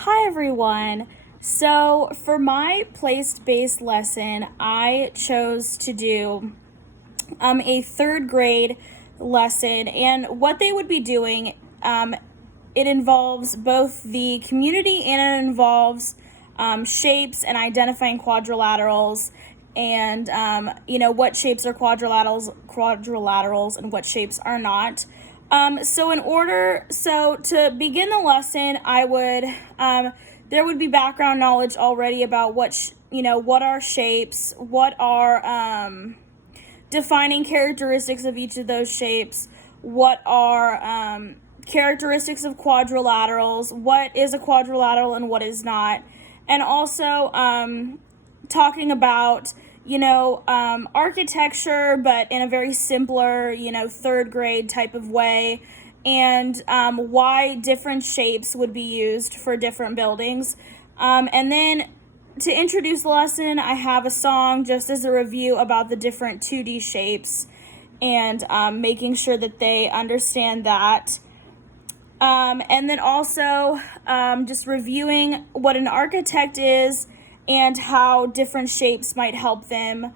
Hi everyone. So for my place-based lesson, I chose to do a third grade lesson, and what they would be doing, it involves both the community and it involves shapes and identifying quadrilaterals and what shapes are quadrilaterals and what shapes are not. So to begin the lesson, I would there would be background knowledge already about what are shapes, what are defining characteristics of each of those shapes, what are characteristics of quadrilaterals, what is a quadrilateral and what is not, and also talking about architecture, but in a very simpler, third grade type of way, and why different shapes would be used for different buildings. And then to introduce the lesson, I have a song just as a review about the different 2D shapes and making sure that they understand that. And then also just reviewing what an architect is and how different shapes might help them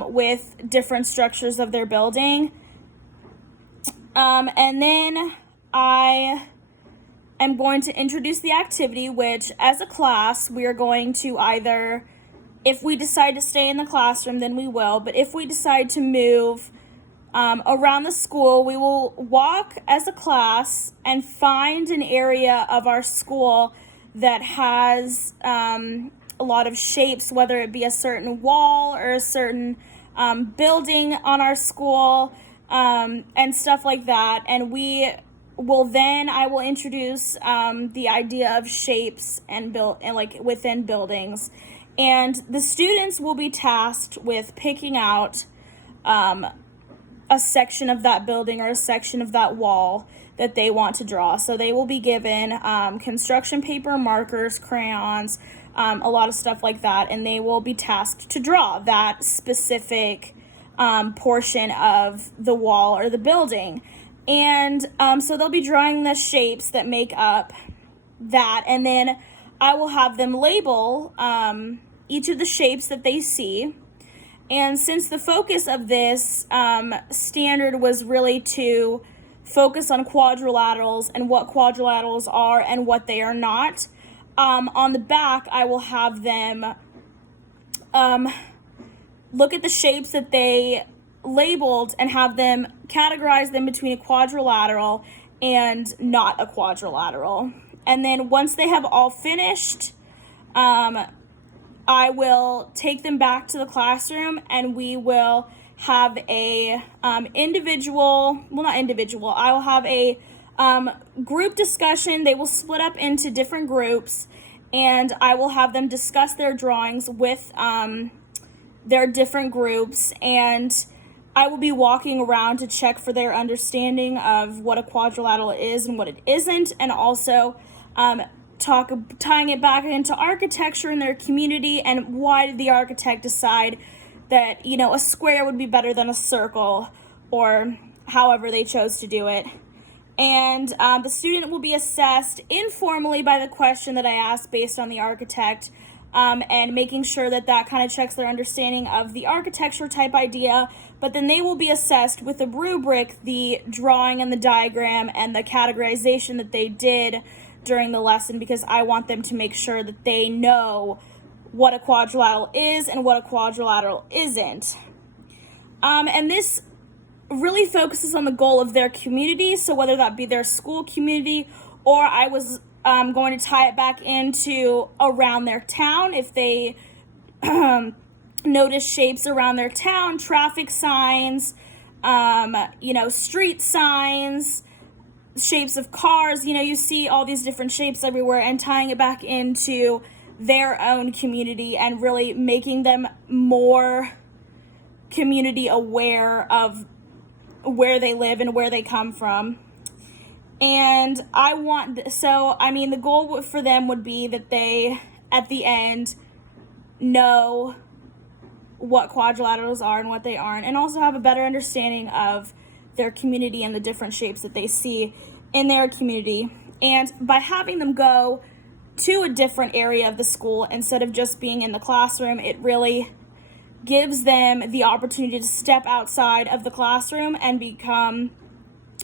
with different structures of their building. And then I am going to introduce the activity, which as a class, we are going to either, if we decide to stay in the classroom, then we will, but if we decide to move around the school, we will walk as a class and find an area of our school that has a lot of shapes, whether it be a certain wall or a certain building on our school, and stuff like that. And I will introduce the idea of shapes and within buildings. And the students will be tasked with picking out a section of that building or a section of that wall that they want to draw. So they will be given construction paper, markers, crayons, a lot of stuff like that, and they will be tasked to draw that specific portion of the wall or the building. And so they'll be drawing the shapes that make up that, and then I will have them label each of the shapes that they see. And since the focus of this standard was really to focus on quadrilaterals and what quadrilaterals are and what they are not, on the back I will have them look at the shapes that they labeled and have them categorize them between a quadrilateral and not a quadrilateral. And then once they have all finished, I will take them back to the classroom and we will have I will have a group discussion. They will split up into different groups and I will have them discuss their drawings with their different groups, and I will be walking around to check for their understanding of what a quadrilateral is and what it isn't, and also tying it back into architecture in their community and why did the architect decide that a square would be better than a circle, or however they chose to do it. And the student will be assessed informally by the question that I asked based on the architect, and making sure that kind of checks their understanding of the architecture type idea. But then they will be assessed with the rubric, the drawing and the diagram and the categorization that they did during the lesson, because I want them to make sure that they know what a quadrilateral is and what a quadrilateral isn't. And this really focuses on the goal of their community, so whether that be their school community, or I was going to tie it back into around their town if they notice shapes around their town, traffic signs, street signs, shapes of cars. You see all these different shapes everywhere, and tying it back into their own community and really making them more community aware of where they live and where they come from. And the goal for them would be that they, at the end, know what quadrilaterals are and what they aren't, and also have a better understanding of their community and the different shapes that they see in their community. And by having them go to a different area of the school instead of just being in the classroom. It really gives them the opportunity to step outside of the classroom and become,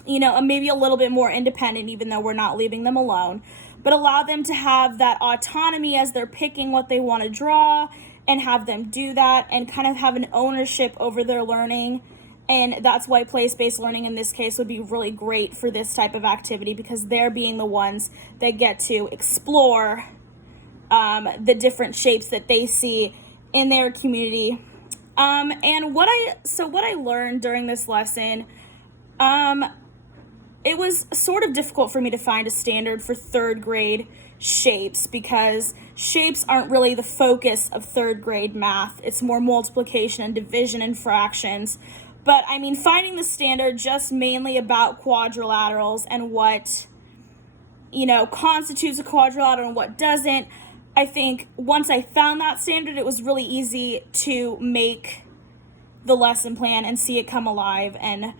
maybe a little bit more independent, even though we're not leaving them alone, but allow them to have that autonomy as they're picking what they want to draw and have them do that and kind of have an ownership over their learning. And that's why place-based learning in this case would be really great for this type of activity, because they're being the ones that get to explore the different shapes that they see in their community. And what I learned during this lesson, it was sort of difficult for me to find a standard for third grade shapes, because shapes aren't really the focus of third grade math. It's more multiplication and division and fractions. But I mean, finding the standard just mainly about quadrilaterals and what, constitutes a quadrilateral and what doesn't, I think once I found that standard, it was really easy to make the lesson plan and see it come alive. And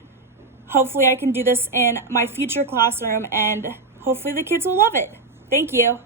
hopefully I can do this in my future classroom, and hopefully the kids will love it. Thank you.